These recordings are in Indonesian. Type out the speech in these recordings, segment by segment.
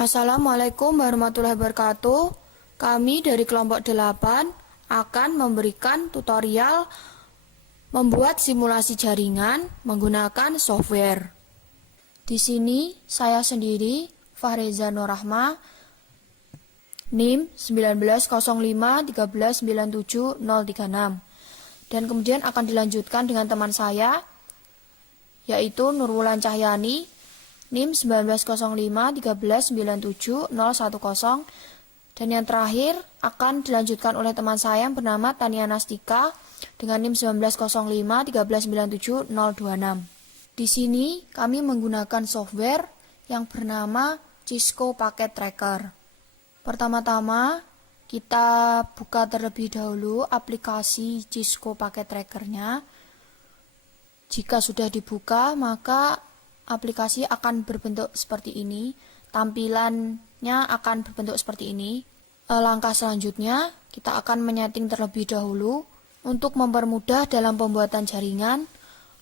Assalamualaikum warahmatullahi wabarakatuh. Kami dari kelompok 8 akan memberikan tutorial membuat simulasi jaringan menggunakan software. Di sini saya sendiri, Fahreza Nurrahma, NIM 190513970036. Dan kemudian akan dilanjutkan dengan teman saya, yaitu Nurwulan Cahyani, NIM 190513970010, dan yang terakhir akan dilanjutkan oleh teman saya yang bernama Tania Nastika dengan NIM 190513970026. Di sini kami menggunakan software yang bernama Cisco Packet Tracker. Pertama-tama kita buka terlebih dahulu aplikasi Cisco Packet Tracker-nya. Jika sudah dibuka, maka aplikasi akan berbentuk seperti ini. Tampilannya akan berbentuk seperti ini. Langkah selanjutnya, kita akan menyeting terlebih dahulu untuk mempermudah dalam pembuatan jaringan,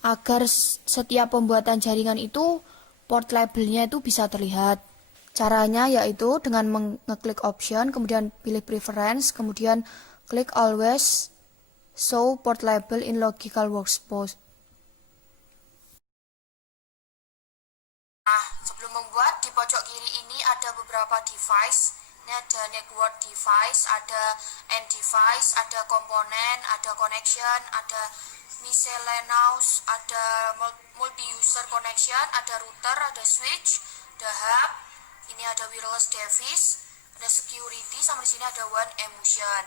agar setiap pembuatan jaringan itu port labelnya itu bisa terlihat. Caranya yaitu dengan mengeklik option, kemudian pilih preference, kemudian klik always show port label in logical workspace. Nah, sebelum membuat, di pojok kiri ini ada beberapa device. Ini ada network device, ada end device, ada komponen, ada connection, ada miscellaneous, ada multi-user connection, ada router, ada switch, ada hub, ini ada wireless device, ada security, sama di sini ada WAN emission.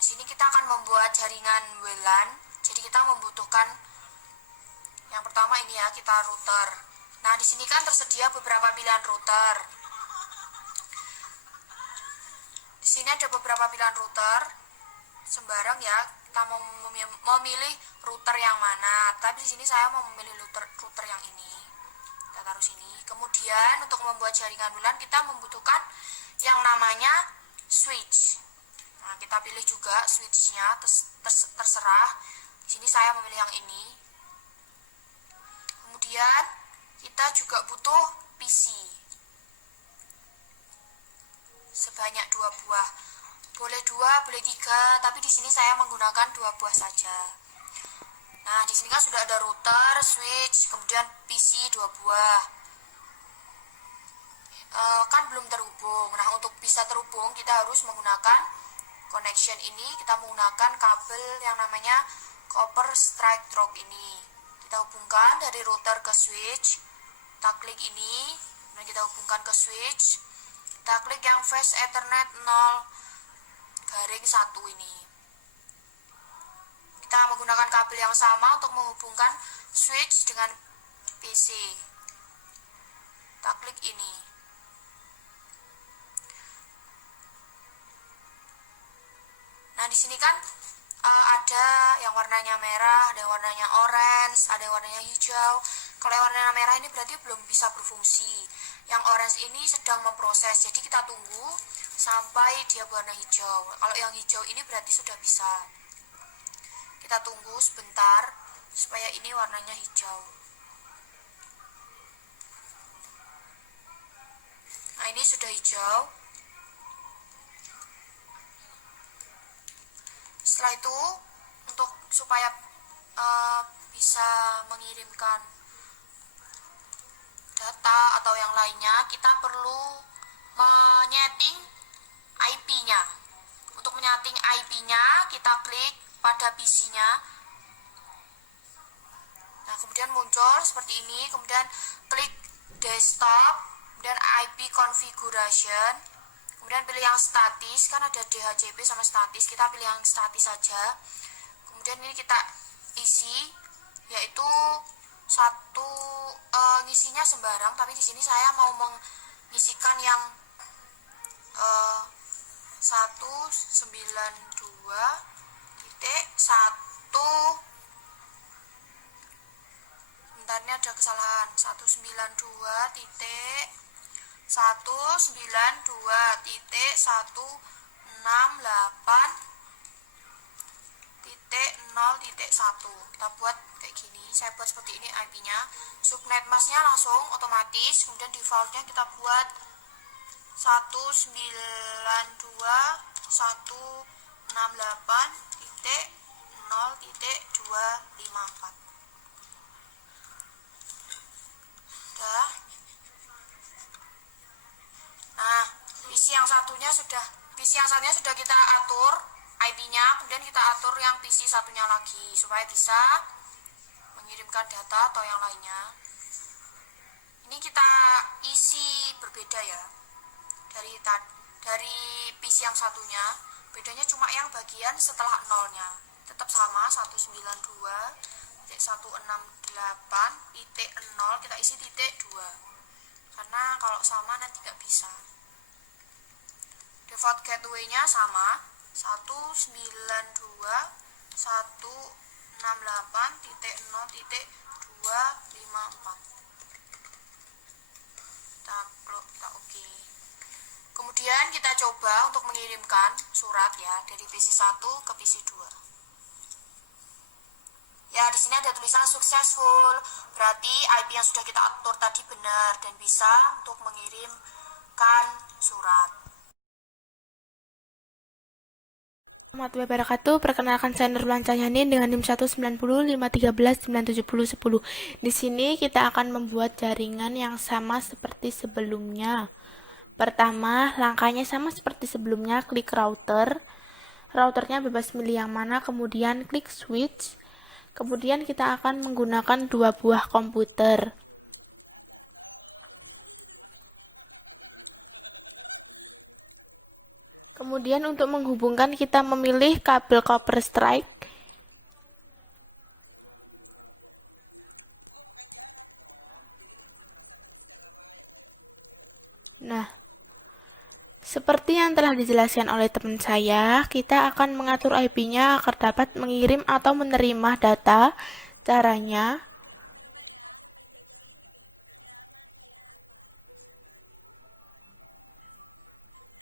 Di sini kita akan membuat jaringan WLAN. Jadi kita membutuhkan yang pertama ini ya, kita router. Nah, di sini kan tersedia beberapa pilihan router. Di sini ada beberapa pilihan router. Sembarang ya, kita mau memilih router yang mana. Tapi di sini saya mau memilih router yang ini. Kita taruh sini. Kemudian untuk membuat jaringan WLAN kita membutuhkan yang namanya switch. Nah, kita pilih juga switchnya, terserah. Di sini saya memilih yang ini. Kemudian kita juga butuh PC sebanyak 2 buah. Boleh 2, boleh 3, tapi di sini saya menggunakan 2 buah saja. Nah, di sini kan sudah ada router, switch, kemudian PC 2 buah. Kan belum terhubung. Nah, untuk bisa terhubung kita harus menggunakan connection ini. Kita menggunakan kabel yang namanya copper strike drop ini. Kita hubungkan dari router ke switch. Kita klik ini, dan kita hubungkan ke switch. Kita klik yang fast ethernet 0/1 ini. Kita menggunakan kabel yang sama untuk menghubungkan switch dengan PC. Kita klik ini. Nah, di sini kan ada yang warnanya merah, ada yang warnanya orange, ada yang warnanya hijau. Kalau yang warna merah ini berarti belum bisa berfungsi. Yang orange ini sedang memproses, jadi kita tunggu sampai dia berwarna hijau. Kalau yang hijau ini berarti sudah bisa. Kita tunggu sebentar supaya ini warnanya hijau. Nah, ini sudah hijau. Setelah itu, untuk supaya bisa mengirimkan data atau yang lainnya, kita perlu menyeting IP-nya. Untuk menyeting IP-nya, kita klik pada PC-nya. Nah, kemudian muncul seperti ini, kemudian klik desktop, kemudian IP configuration, kemudian pilih yang statis, kan ada DHCP sama statis, kita pilih yang statis saja. Kemudian ini kita isi, yaitu satu ngisinya sembarang, tapi di sini saya mau mengisikan yang 192.1. Bentar, ini ada kesalahan. 192.168.0.1. Kita buat kayak gini. Saya buat seperti ini IP-nya. Subnet masknya langsung otomatis. Kemudian defaultnya kita buat 192.168.0.254. Udah. Nah, PC yang satunya sudah kita atur IP-nya, kemudian kita atur yang PC satunya lagi supaya bisa mengirimkan data atau yang lainnya. Ini kita isi berbeda ya. Dari PC yang satunya, bedanya cuma yang bagian setelah nolnya. Tetap sama 192.168.0 kita isi titik 2. Karena kalau sama nanti nggak bisa. Default gateway-nya sama 192.168.0.254. Kita oke. Kemudian kita coba untuk mengirimkan surat ya dari PC 1 ke PC 2. Ya, di sini ada tulisan successful. Berarti IP yang sudah kita atur tadi benar dan bisa untuk mengirimkan surat. Warahmatullahi wabarakatuh. Perkenalkan saya Nurlan Cahyani dengan NIM 190, 513, 970, 10. Di sini kita akan membuat jaringan yang sama seperti sebelumnya. Pertama, langkahnya sama seperti sebelumnya, klik router. Routernya bebas milih yang mana, kemudian klik switch. Kemudian kita akan menggunakan 2 buah komputer. Kemudian untuk menghubungkan kita memilih kabel copper strike. Nah, seperti yang telah dijelaskan oleh teman saya, kita akan mengatur IP-nya agar dapat mengirim atau menerima data. Caranya,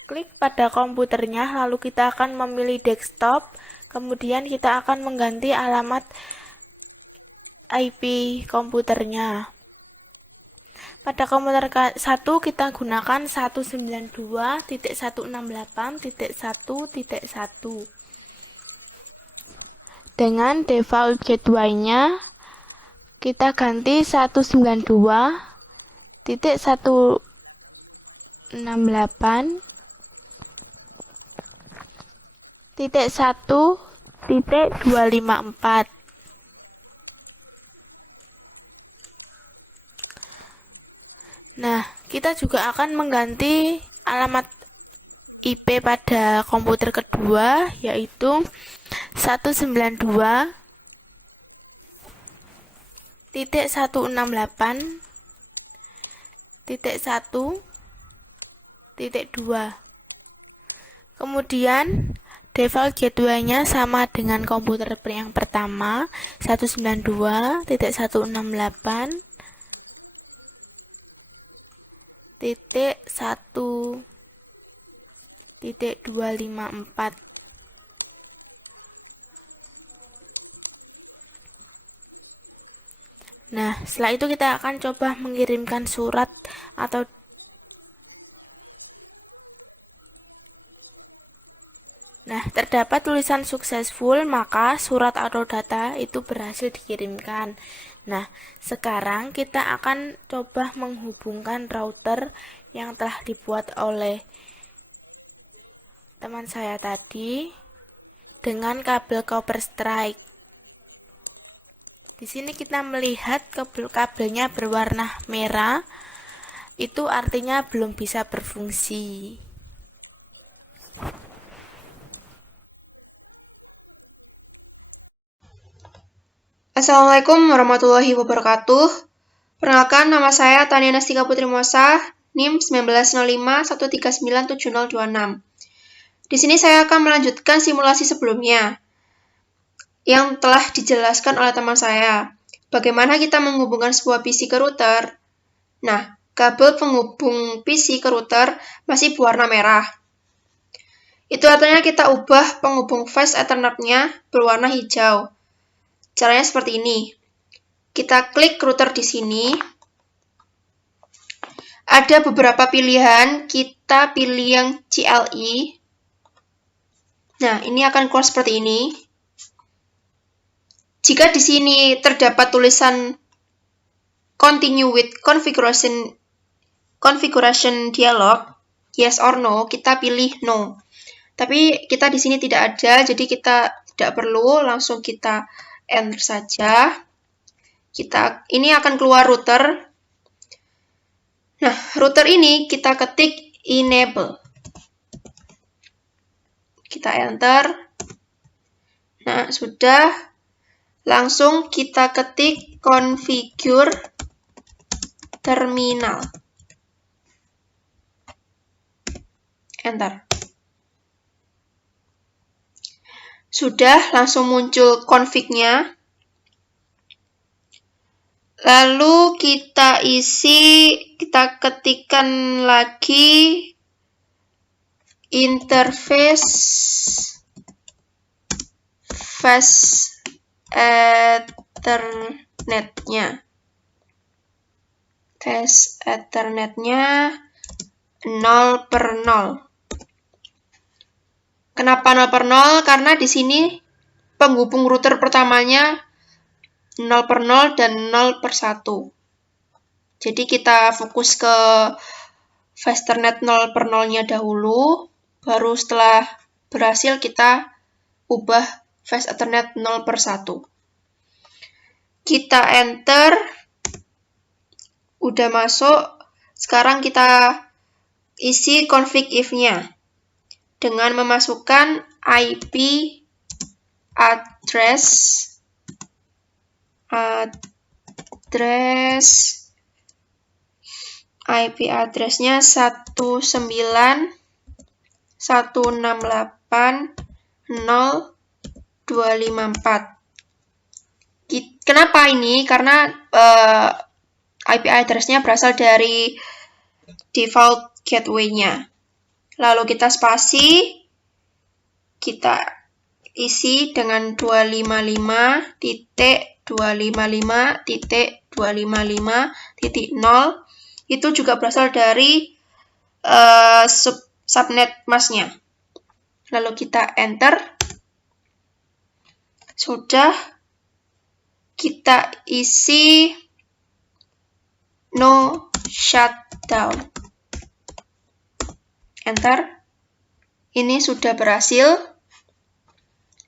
klik pada komputernya, lalu kita akan memilih desktop, kemudian kita akan mengganti alamat IP komputernya. Pada komputer 1 kita gunakan 192.168.1.1. Dengan default gateway-nya kita ganti 192.168.1.254. Nah, kita juga akan mengganti alamat IP pada komputer kedua, yaitu 192.168.1.2. Kemudian default gateway-nya sama dengan komputer yang pertama, 192.168.1.254. Nah, setelah itu kita akan coba mengirimkan surat atau terdapat tulisan successful, maka surat atau data itu berhasil dikirimkan. Nah, sekarang kita akan coba menghubungkan router yang telah dibuat oleh teman saya tadi dengan kabel copper strike. Di sini kita melihat kabelnya berwarna merah, itu artinya belum bisa berfungsi. Assalamualaikum warahmatullahi wabarakatuh. Perkenalkan, nama saya Tania Nastika Putri Mosa, NIM 190513970026. Di sini saya akan melanjutkan simulasi sebelumnya yang telah dijelaskan oleh teman saya. Bagaimana kita menghubungkan sebuah PC ke router? Nah, kabel penghubung PC ke router masih berwarna merah. Itu artinya kita ubah penghubung fast Ethernet-nya berwarna hijau. Caranya seperti ini. Kita klik router di sini. ada beberapa pilihan, kita pilih yang CLI. Nah, ini akan keluar seperti ini. Jika di sini terdapat tulisan Continue with configuration dialog, yes or no, kita pilih no. Tapi kita di sini tidak ada, jadi kita tidak perlu, langsung kita enter saja. Ini akan keluar router. Nah, router ini kita ketik enable. Kita enter. Nah, sudah. Langsung kita ketik configure terminal. Enter. Sudah, langsung muncul config-nya. Lalu kita kita ketikkan lagi interface fast Ethernetnya. Fast Ethernetnya 0/0. Kenapa 0/0? Karena di sini penghubung router pertamanya 0/0 dan 0/1. Jadi kita fokus ke fast Ethernet 0/0-nya dahulu, baru setelah berhasil kita ubah fast Ethernet 0/1. Kita enter, udah masuk. Sekarang kita isi config if-nya dengan memasukkan IP address-nya 191.168.0.254. Kenapa ini? Karena IP address-nya berasal dari default gateway-nya. Lalu kita spasi, kita isi dengan 255.255.255.0. Itu juga berasal dari subnet mask-nya. Lalu kita enter. Sudah, kita isi no shutdown. Enter. Ini sudah berhasil.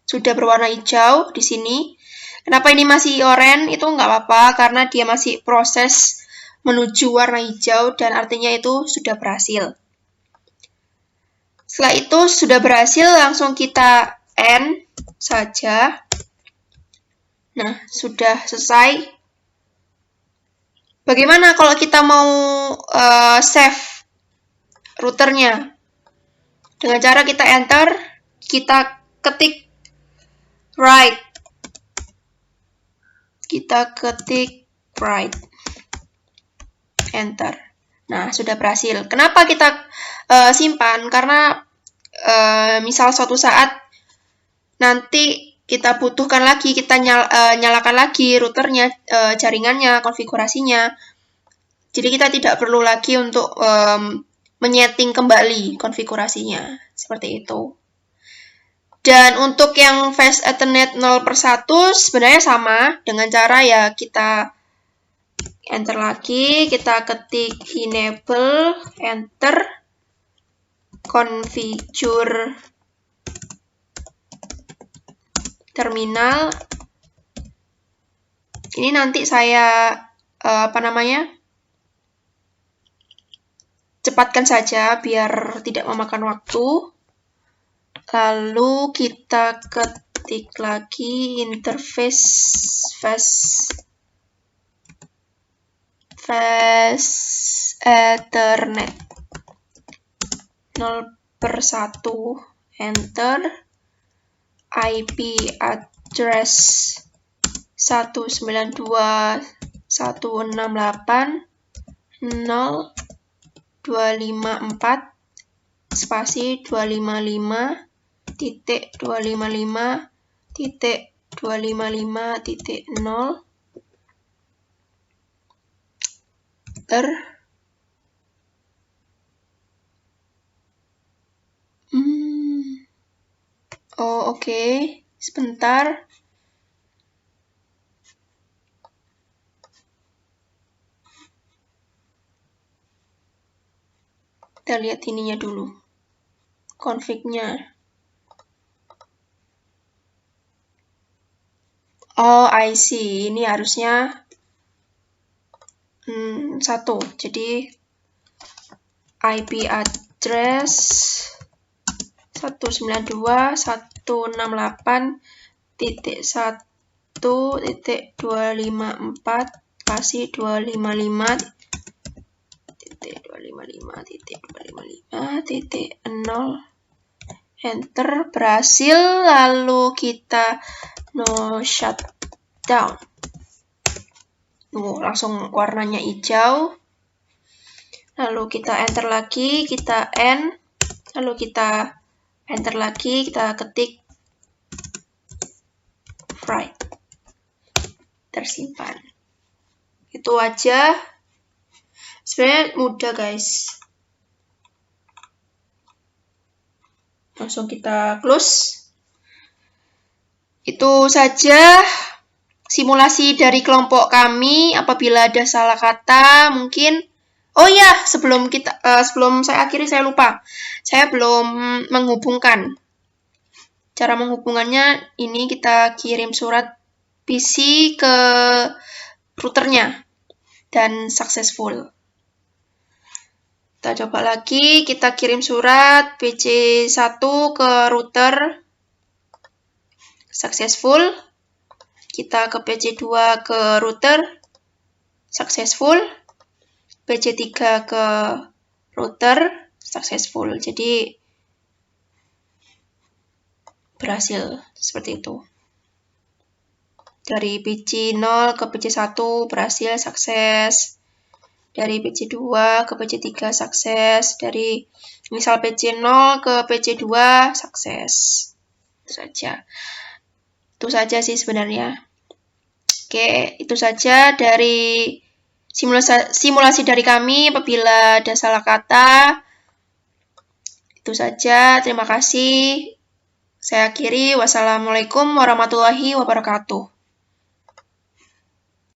Sudah berwarna hijau di sini. Kenapa ini masih oranye? Itu nggak apa-apa karena dia masih proses menuju warna hijau dan artinya itu sudah berhasil. Setelah itu sudah berhasil, langsung kita end saja. Nah, sudah selesai. Bagaimana kalau kita mau save routernya? Dengan cara kita enter, kita ketik write. Kita ketik write. Enter. Nah, sudah berhasil. Kenapa kita simpan? Karena misal suatu saat nanti kita butuhkan lagi, kita nyalakan lagi routernya, jaringannya, konfigurasinya. Jadi kita tidak perlu lagi untuk menyeting kembali konfigurasinya. Seperti itu. Dan untuk yang Fast Ethernet 0/1 sebenarnya sama dengan cara ya kita enter lagi, kita ketik enable, enter, configure terminal. Ini nanti saya cepatkan saja biar tidak memakan waktu. Lalu kita ketik lagi interface fast Ethernet 0/1, enter, IP address 192.168.0.254 spasi 255.255.0 enter. Oh, oke. Sebentar. Kita lihat ininya dulu. Config-nya. Oh, I see. Ini harusnya 1. Jadi IP address 192.168.255.255.255.0 enter, berhasil. Lalu kita no shutdown. Langsung warnanya hijau. Lalu kita enter lagi, kita end. Lalu kita enter lagi, kita ketik write. Tersimpan. Itu aja. Sebenarnya mudah, guys. Langsung kita close. Itu saja simulasi dari kelompok kami. Apabila ada salah kata, mungkin. Oh ya, sebelum saya akhiri, saya lupa. Saya belum menghubungkan. Cara menghubungannya ini kita kirim surat PC ke routernya dan successful. Kita coba lagi, kita kirim surat PC1 ke router, successful. Kita ke PC2 ke router, successful. PC3 ke router, successful. Jadi berhasil seperti itu. Dari PC0 ke PC1 berhasil, sukses. Dari PC2 ke PC3 sukses. Dari misal PC0 ke PC2 sukses. Itu saja sih sebenarnya. Oke, itu saja dari simulasi dari kami. Apabila ada salah kata, itu saja. Terima kasih. Saya akhiri. Wassalamualaikum warahmatullahi wabarakatuh.